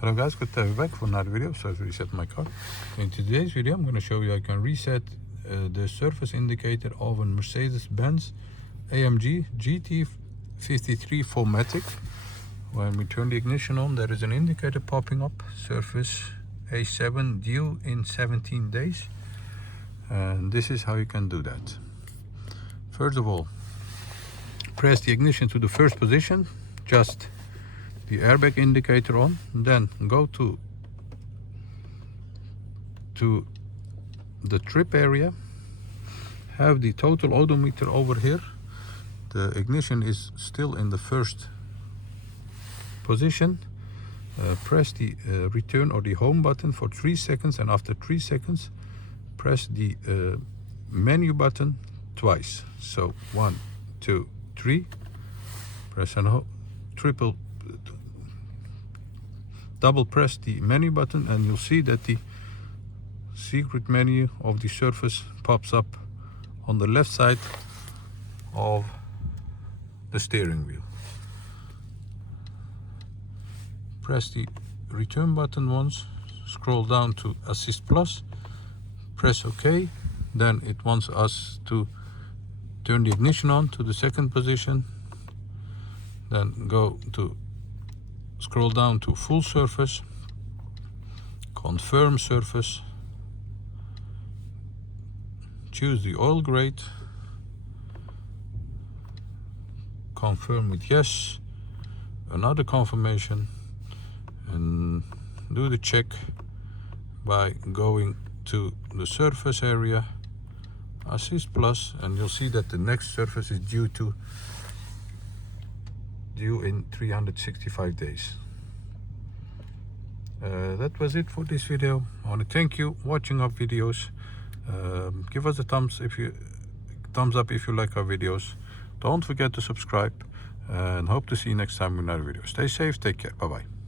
Hello guys, good to have you back for another video. So I reset my car. In today's video I'm going to show you how you can reset the surface indicator of a Mercedes-Benz AMG GT53 4MATIC. When we turn the ignition on, there is an indicator popping up, surface A7 due in 17 days. And this is how you can do that. First of all, press the ignition to the first position, just the airbag indicator on, then go to the trip area, have the total odometer over here. The ignition is still in the first position. Press the return or the home button for 3 seconds, and after 3 seconds press the menu button twice. So 1, 2, 3. Press and double press the menu button, and you'll see that the secret menu of the surface pops up on the left side of the steering wheel. Press the return button once, scroll down to Assist Plus, press OK. Then it wants us to turn the ignition on to the second position, then scroll down to full surface, confirm surface, choose the oil grade, confirm with yes, another confirmation, and do the check by going to the surface area, Assist Plus, and you'll see that the next surface is due in 365 days. That was it for this video. I want to thank you for watching our videos. Give us a thumbs up if you like our videos. Don't forget to subscribe, and hope to see you next time in another video. Stay safe, take care, bye bye.